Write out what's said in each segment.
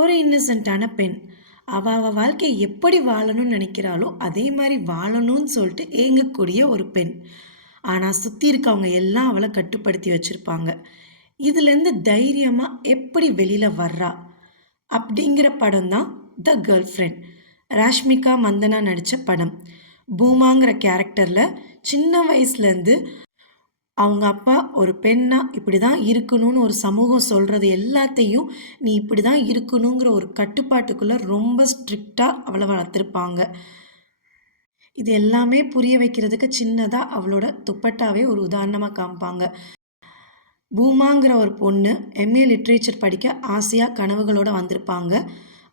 ஒரு இன்னசென்ட்டான பெண். அவள் அவள் வாழ்க்கையை எப்படி வாழணும்னு நினைக்கிறாளோ அதே மாதிரி வாழணும்னு சொல்லிட்டு ஏங்கக்கூடிய ஒரு பெண். ஆனால் சுற்றி இருக்கவங்க எல்லாம் அவளை கட்டுப்படுத்தி வச்சுருப்பாங்க. இதுலேருந்து தைரியமாக எப்படி வெளியில் வர்றா? அப்படிங்கிற படம் தான் the girlfriend Rashmika Mandanna நடித்த படம். பூமாங்கிற கேரக்டரில் சின்ன வயசுலேருந்து அவங்க அப்பா ஒரு பெண்ணா இப்படி தான் இருக்கணும்னு ஒரு சமூகம் சொல்கிறது எல்லாத்தையும் நீ இப்படி தான் இருக்கணுங்கிற ஒரு கட்டுப்பாட்டுக்குள்ளே ரொம்ப ஸ்ட்ரிக்டாக அவளை வளர்த்துருப்பாங்க. இது எல்லாமே புரிய வைக்கிறதுக்கு சின்னதாக அவளோட துப்பட்டாவே ஒரு உதாரணமாக காமிப்பாங்க. பூமாங்கிற ஒரு பொண்ணு எம்ஏ லிட்ரேச்சர் படிக்க ஆசையாக கனவுகளோடு வந்திருப்பாங்க.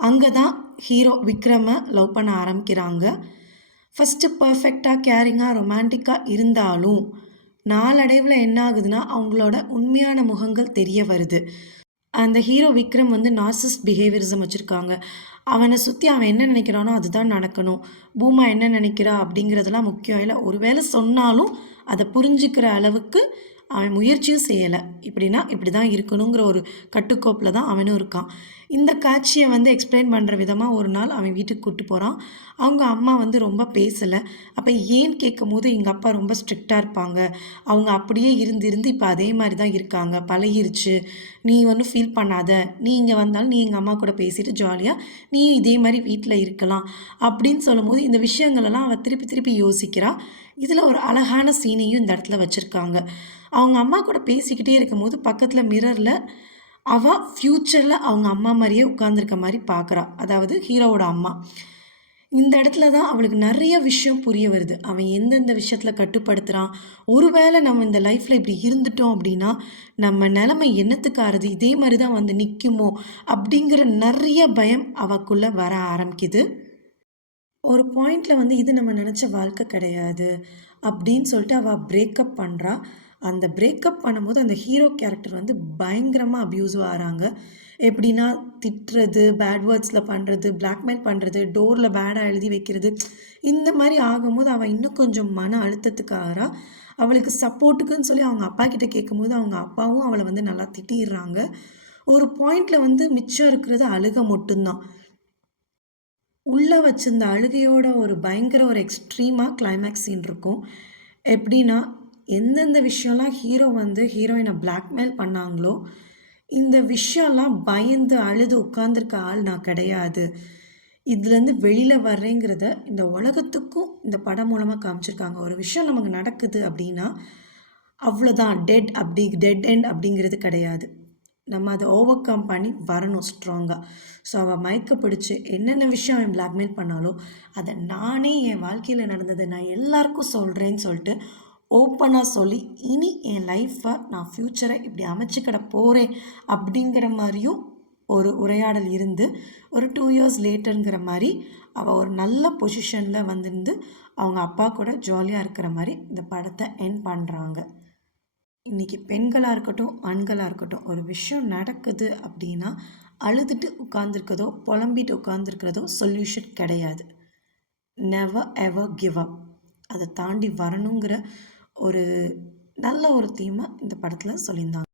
அங்கே தான் ஹீரோ விக்ரமை லவ் பண்ண ஆரம்பிக்கிறாங்க. ஃபஸ்ட்டு பர்ஃபெக்டாக கேரிங்காக ரொமான்டிக்காக இருந்தாலும் நாளடைவில் என்ன ஆகுதுன்னா அவங்களோட உண்மையான முகங்கள் தெரிய வருது. அந்த ஹீரோ விக்ரம் வந்து நார்சிஸ்ட் பிஹேவியரிசம் வச்சுருக்காங்க. அவனை சுற்றி அவன் என்ன நினைக்கிறானோ அதுதான் நடக்கணும். பூமா என்ன நினைக்கிறா அப்படிங்கிறதெல்லாம் முக்கியம் இல்லை. ஒருவேளை சொன்னாலும் அதை புரிஞ்சுக்கிற அளவுக்கு அவன் முயற்சியும் செய்யலை. இப்படின்னா இப்படி தான் இருக்கணுங்கிற ஒரு கட்டுக்கோப்பில் தான் அவனும் இருக்கான். இந்த காட்சியை வந்து எக்ஸ்பிளைன் பண்ணுற விதமாக ஒரு நாள் அவன் வீட்டுக்கு கூப்பிட்டு போகிறான் அவங்க அம்மா வந்து ரொம்ப பேசலை. அப்போ ஏன்னு கேட்கும் போது எங்கள் அப்பா ரொம்ப ஸ்ட்ரிக்டாக இருப்பாங்க. அவங்க அப்படியே இருந்து இருந்து இப்போ அதே மாதிரி தான் இருக்காங்க. பழகிருச்சு. நீ ஒன்றும் ஃபீல் பண்ணாத. நீ இங்கே வந்தாலும் நீ எங்கள் அம்மா கூட பேசிட்டு ஜாலியாக நீ இதே மாதிரி வீட்டில் இருக்கலாம். அப்படின்னு சொல்லும் போது இந்த விஷயங்களெல்லாம் அவள் திருப்பி திருப்பி யோசிக்கிறாள் இதில் ஒரு அழகான சீனையும் இந்த இடத்துல வச்சுருக்காங்க. அவங்க அம்மா கூட பேசிக்கிட்டே இருக்கும்போது பக்கத்தில் மிரரில் அவள் ஃப்யூச்சரில் அவங்க அம்மா மாதிரியே உட்காந்துருக்க மாதிரி பார்க்குறா அதாவது ஹீரோவோட அம்மா. இந்த இடத்துல தான் அவளுக்கு நிறைய விஷயம் புரிய வருது. அவன் எந்தெந்த விஷயத்தில் கட்டுப்படுத்துகிறான் ஒருவேளை நம்ம இந்த லைஃப்பில் இப்படி இருந்துட்டோம் அப்படின்னா நம்ம நிலைமை என்னத்துக்காரது இதே மாதிரி தான் வந்து நிற்குமோ அப்படிங்கிற நிறைய பயம் அவக்குள்ளே வர ஆரம்பிக்குது. ஒரு பாயிண்டில் வந்து இது நம்ம நினச்ச வாழ்க்கை கிடையாது அப்படின்னு சொல்லிட்டு அவள் பிரேக்கப் பண்ணுறா அந்த பிரேக்கப் பண்ணும்போது அந்த ஹீரோ கேரக்டர் வந்து பயங்கரமாக அப்யூஸிவ் ஆகிறாங்க. எப்படின்னா திட்டுறது பேட் வேர்ட்ஸில் பண்ணுறது பிளாக்மெயில் பண்ணுறது டோரில் பேடாக எழுதி வைக்கிறது. இந்த மாதிரி ஆகும்போது அவள் இன்னும் கொஞ்சம் மன அழுத்தத்துக்கு ஆகிறா அவளுக்கு சப்போர்ட்டுக்குன்னு சொல்லி அவங்க அப்பா கிட்ட கேட்கும்போது அவங்க அப்பாவும் அவளை வந்து நல்லா திட்டிடுறாங்க. ஒரு பாயிண்டில் வந்து மிச்சம் இருக்கிறது அழுக மட்டும்தான். உள்ளே வச்சிருந்த அழுகையோட ஒரு பயங்கர ஒரு எக்ஸ்ட்ரீமாக கிளைமேக்ஸ் சீன் இருக்கும். எப்படின்னா எந்தெந்த விஷயம்லாம் ஹீரோ வந்து ஹீரோயினை பிளாக்மெயில் பண்ணாங்களோ இந்த விஷயம்லாம் பயந்து அழுது உட்காந்துருக்க ஆள் நான் கிடையாது. இதுலேருந்து வெளியில் வர்றேங்கிறத இந்த உலகத்துக்கும் இந்த படம் மூலமாக காமிச்சிருக்காங்க. ஒரு விஷயம் நமக்கு நடக்குது அப்படின்னா அவ்வளோதான் டெட் அப்படி டெட் எண்ட் அப்படிங்கிறது கிடையாது. நம்ம அதை ஓவர் கம் பண்ணி வரணும் ஸ்ட்ராங்காக ஸோ அவள் மயக்க பிடிச்சி என்னென்ன விஷயம் அவன் பிளாக்மெயில் பண்ணாலோ அதை நானே என் வாழ்க்கையில் நடந்ததை நான் எல்லாருக்கும் சொல்கிறேன்னு சொல்லிட்டு ஓப்பனாக சொல்லி இனி என் லைஃப்பை நான் ஃப்யூச்சரை இப்படி அமைச்சிக்கிட போகிறேன் அப்படிங்கிற மாதிரியும் ஒரு உரையாடல் இருந்து ஒரு டூ இயர்ஸ் லேட்டருங்கிற மாதிரி அவள் ஒரு நல்ல பொசிஷனில் வந்துருந்து அவங்க அப்பா கூட ஜாலியாக இருக்கிற மாதிரி இந்த படத்தை என் பண்ணுறாங்க இன்றைக்கி பெண்களாக இருக்கட்டும் ஆண்களாக இருக்கட்டும் ஒரு விஷயம் நடக்குது அப்படின்னா அழுதுட்டு உட்காந்துருக்கதோ புலம்பிட்டு உட்காந்துருக்கிறதோ சொல்யூஷன் கிடையாது. நெவர் எவர் கிவ் அப் அதை தாண்டி வரணுங்கிற ஒரு நல்ல ஒரு தீமை இந்த படத்தில் சொல்லியிருந்தாங்க.